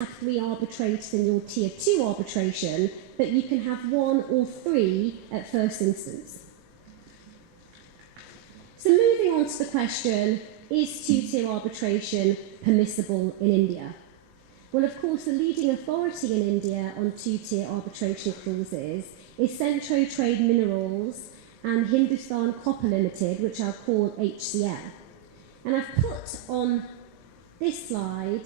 have 3 arbitrators in your Tier 2 arbitration, but you can have 1 or 3 at first instance. So moving on to the question, is two-tier arbitration permissible in India? Well, of course, the leading authority in India on two-tier arbitration clauses is Centro Trade Minerals and Hindustan Copper Limited, which I'll call HCL. And I've put on this slide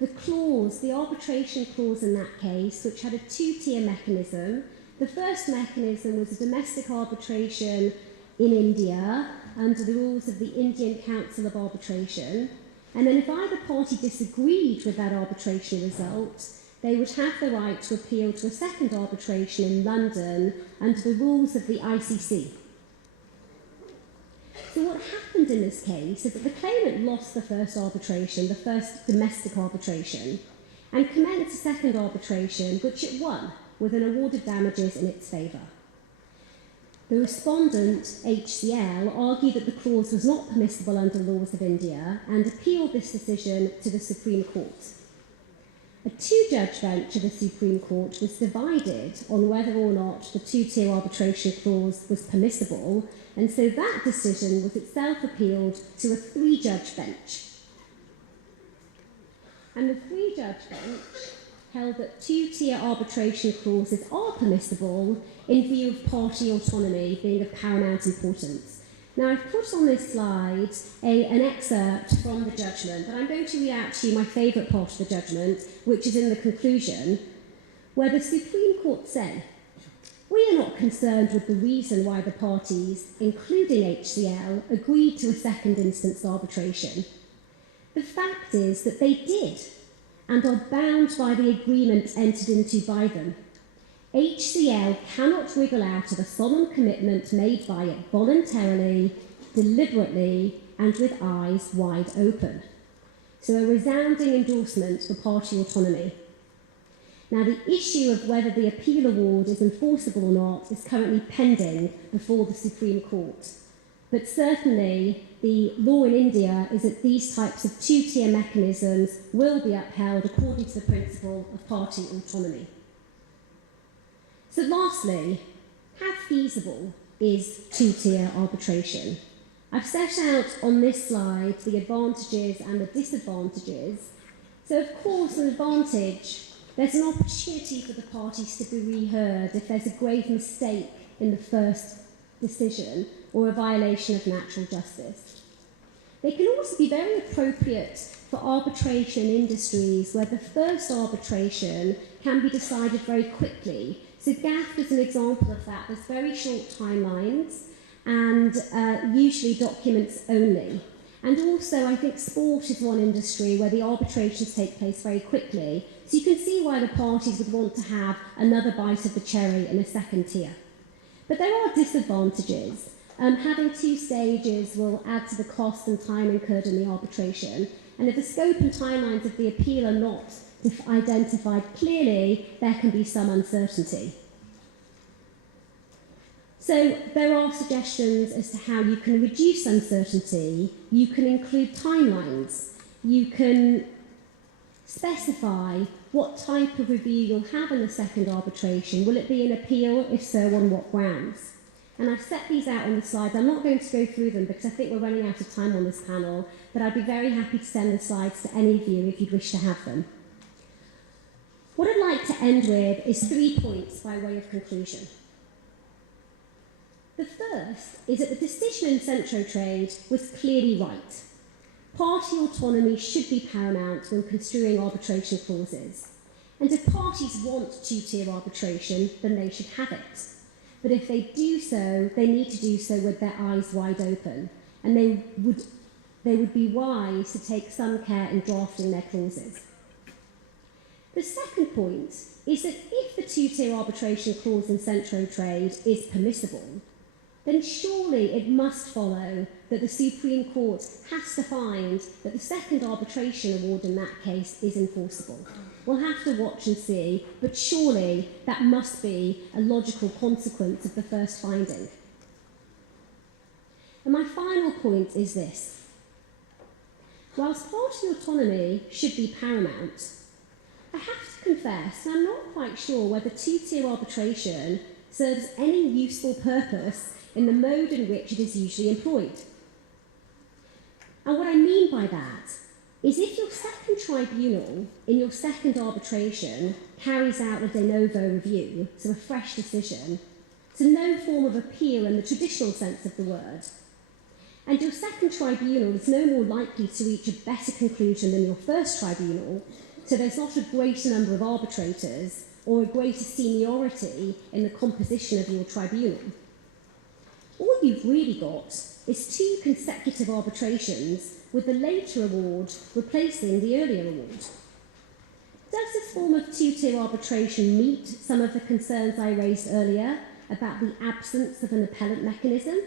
the clause, the arbitration clause in that case, which had a two-tier mechanism. The first mechanism was a domestic arbitration in India under the rules of the Indian Council of Arbitration. And then if either party disagreed with that arbitration result, they would have the right to appeal to a second arbitration in London under the rules of the ICC. So what happened in this case is that the claimant lost the first arbitration, the first domestic arbitration, and commenced a second arbitration, which it won, with an award of damages in its favour. The respondent, HCL, argued that the clause was not permissible under the laws of India and appealed this decision to the Supreme Court. A two-judge bench of the Supreme Court was divided on whether or not the two-tier arbitration clause was permissible, and so that decision was itself appealed to a three-judge bench. And the three-judge bench held that two-tier arbitration clauses are permissible in view of party autonomy being of paramount importance. Now, I've put on this slide an excerpt from the judgment, and I'm going to read out to you my favourite part of the judgment, which is in the conclusion, where the Supreme Court said, "We are not concerned with the reason why the parties, including HCL, agreed to a second instance arbitration. The fact is that they did, and are bound by the agreement entered into by them. HCL cannot wriggle out of a solemn commitment made by it voluntarily, deliberately, and with eyes wide open." So a resounding endorsement for party autonomy. Now, the issue of whether the appeal award is enforceable or not is currently pending before the Supreme Court. But certainly, the law in India is that these types of two-tier mechanisms will be upheld according to the principle of party autonomy. So lastly, how feasible is two-tier arbitration? I've set out on this slide the advantages and the disadvantages. So of course, an advantage, there's an opportunity for the parties to be reheard if there's a grave mistake in the first decision or a violation of natural justice. They can also be very appropriate for arbitration industries where the first arbitration can be decided very quickly. So GAF is an example of that. There's very short timelines and usually documents only. And also, I think sport is one industry where the arbitrations take place very quickly. So you can see why the parties would want to have another bite of the cherry in a second tier. But there are disadvantages. Having two stages will add to the cost and time incurred in the arbitration. And if the scope and timelines of the appeal are not identified clearly, there can be some uncertainty. So there are suggestions as to how you can reduce uncertainty. You can include timelines. You can specify what type of review you'll have in the second arbitration. Will it be an appeal? If so, on what grounds? And I've set these out on the slides. I'm not going to go through them because I think we're running out of time on this panel, but I'd be very happy to send the slides to any of you if you'd wish to have them. What I'd like to end with is 3 points by way of conclusion. The first is that the decision in Centro Trade was clearly right. Party autonomy should be paramount when construing arbitration clauses. And if parties want two-tier arbitration, then they should have it. But if they do so, they need to do so with their eyes wide open. And they would be wise to take some care in drafting their clauses. The second point is that if the two-tier arbitration clause in Centro Trade is permissible, then surely it must follow that the Supreme Court has to find that the second arbitration award in that case is enforceable. We'll have to watch and see, but surely that must be a logical consequence of the first finding. And my final point is this. Whilst party autonomy should be paramount, I have to confess, I'm not quite sure whether two-tier arbitration serves any useful purpose in the mode in which it is usually employed. And what I mean by that is if your second tribunal in your second arbitration carries out a de novo review, so a fresh decision, so no form of appeal in the traditional sense of the word, and your second tribunal is no more likely to reach a better conclusion than your first tribunal, so there's not a greater number of arbitrators or a greater seniority in the composition of your tribunal. All you've really got is two consecutive arbitrations with the later award replacing the earlier award. Does this form of two-tier arbitration meet some of the concerns I raised earlier about the absence of an appellate mechanism?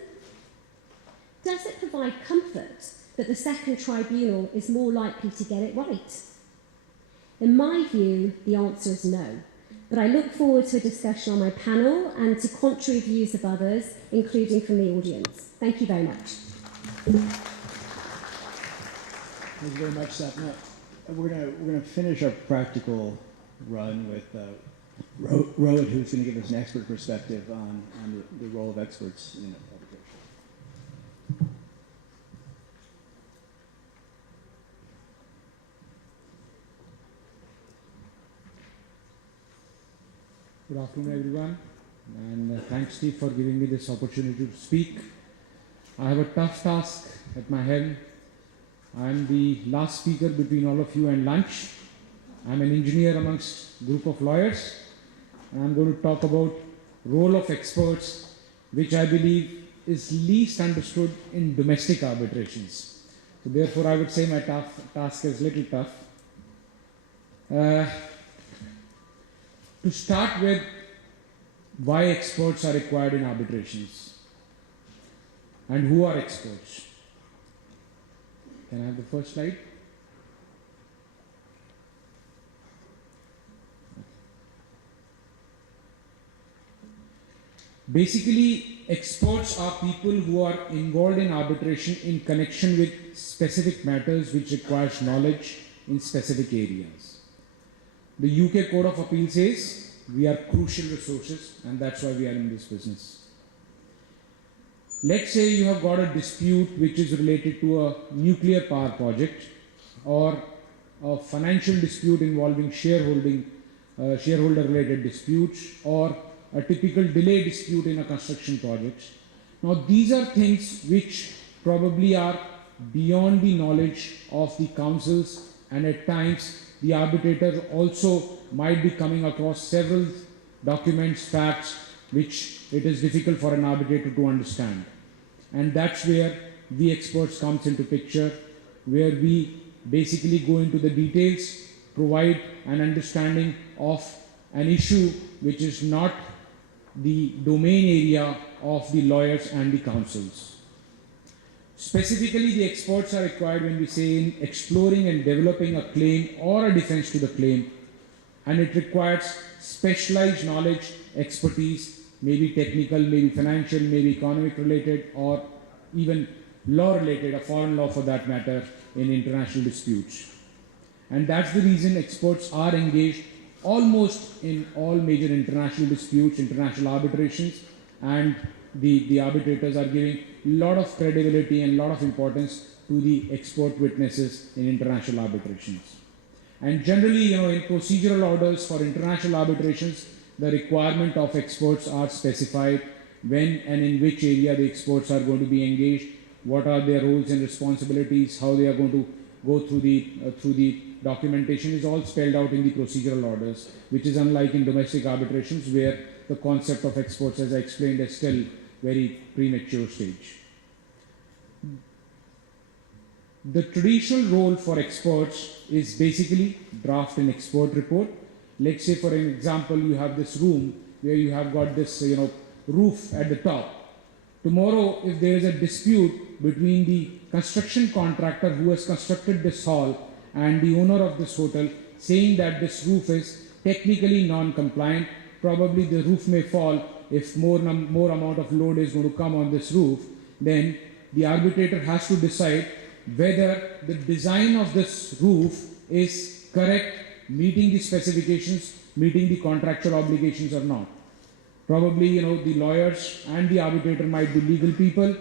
Does it provide comfort that the second tribunal is more likely to get it right? In my view, the answer is no. But I look forward to a discussion on my panel and to contrary views of others, including from the audience. Thank you very much. Thank you very much, Sapna. We're gonna finish our practical run with Rohit, who's going to give us an expert perspective on the role of experts in arbitration. Good afternoon, everyone, and thanks, Steve, for giving me this opportunity to speak. I have a tough task at my hand. I am the last speaker between all of you and lunch. I am an engineer amongst a group of lawyers, and I am going to talk about role of experts, which I believe is least understood in domestic arbitrations. So therefore, I would say my task is a little tough. To start with, why experts are required in arbitrations and who are experts. Can I have the first slide? Basically, experts are people who are involved in arbitration in connection with specific matters which requires knowledge in specific areas. The UK Court of Appeal says we are crucial resources, and that's why we are in this business. Let's say you have got a dispute which is related to a nuclear power project or a financial dispute involving shareholder related disputes, or a typical delay dispute in a construction project. Now these are things which probably are beyond the knowledge of the counsels, and at times the arbitrator also might be coming across several documents, facts, which it is difficult for an arbitrator to understand. And that's where we experts comes into picture, where we basically go into the details, provide an understanding of an issue which is not the domain area of the lawyers and the counsels. Specifically, the experts are required when we say in exploring and developing a claim or a defense to the claim, and it requires specialized knowledge, expertise, maybe technical, maybe financial, maybe economic related, or even law related, a foreign law for that matter, in international disputes. And that's the reason experts are engaged almost in all major international disputes, international arbitrations, and the arbitrators are giving a lot of credibility and a lot of importance to the expert witnesses in international arbitrations. And generally, in procedural orders for international arbitrations, the requirement of experts are specified when and in which area the experts are going to be engaged, what are their roles and responsibilities, how they are going to go through the documentation is all spelled out in the procedural orders, which is unlike in domestic arbitrations where the concept of experts, as I explained, is still very premature stage. The traditional role for experts is basically draft an expert report. Let's say, for an example, you have this room where you have got this, roof at the top. Tomorrow, if there is a dispute between the construction contractor who has constructed this hall and the owner of this hotel, saying that this roof is technically non-compliant, probably the roof may fall if more amount of load is going to come on this roof, then the arbitrator has to decide whether the design of this roof is correct meeting the specifications, meeting the contractual obligations or not. Probably, the lawyers and the arbitrator might be legal people.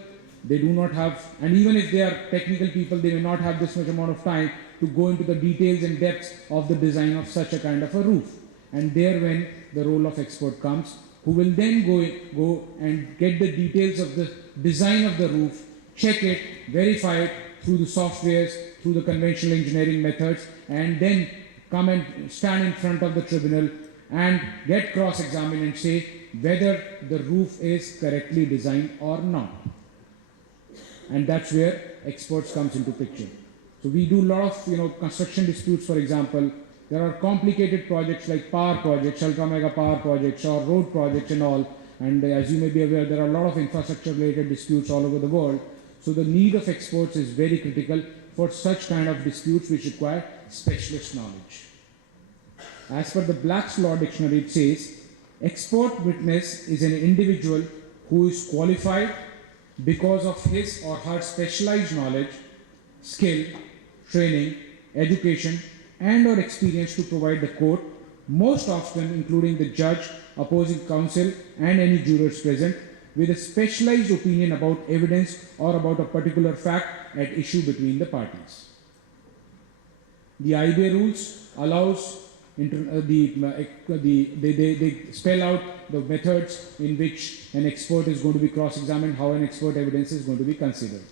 They do not have, and even if they are technical people, they may not have this much amount of time to go into the details and depths of the design of such a kind of a roof. And there when the role of expert comes, who will then go and get the details of the design of the roof, check it, verify it through the softwares, through the conventional engineering methods, and then come and stand in front of the tribunal and get cross-examined and say whether the roof is correctly designed or not. And that's where experts comes into picture. So we do a lot of construction disputes, for example. There are complicated projects like power projects, ultra mega power projects, or road projects and all. And as you may be aware, there are a lot of infrastructure related disputes all over the world. So the need of experts is very critical for such kind of disputes which require specialist knowledge. As per the Black's Law Dictionary, it says, expert witness is an individual who is qualified because of his or her specialized knowledge, skill, training, education, and or experience to provide the court, most often including the judge, opposing counsel, and any jurors present, with a specialized opinion about evidence or about a particular fact at issue between the parties. The IBA rules allows they spell out the methods in which an expert is going to be cross-examined, how an expert evidence is going to be considered.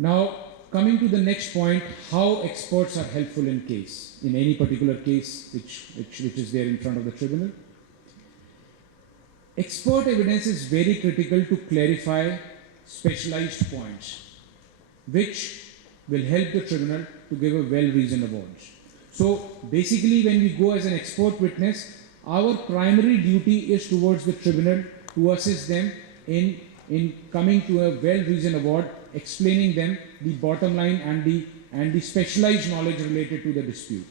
Now, coming to the next point, how experts are helpful in any particular case which is there in front of the tribunal. Expert evidence is very critical to clarify specialized points, which will help the tribunal to give a well-reasoned award. So, basically, when we go as an expert witness, our primary duty is towards the tribunal to assist them in coming to a well-reasoned award, explaining them the bottom line and the specialized knowledge related to the dispute.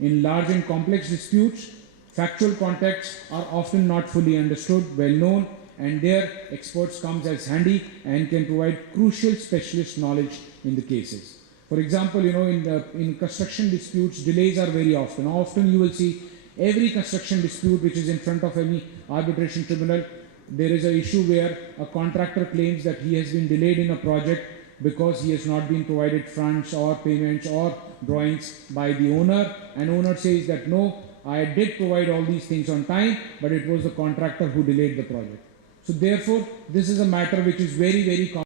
In large and complex disputes, factual contexts are often not fully understood, well known, and there experts comes as handy and can provide crucial specialist knowledge in the cases. For example, in construction disputes, delays are very often. Often you will see every construction dispute which is in front of any arbitration tribunal, there is an issue where a contractor claims that he has been delayed in a project because he has not been provided funds or payments or drawings by the owner, and owner says that no, I did provide all these things on time, but it was the contractor who delayed the project. So therefore, this is a matter which is very, very common.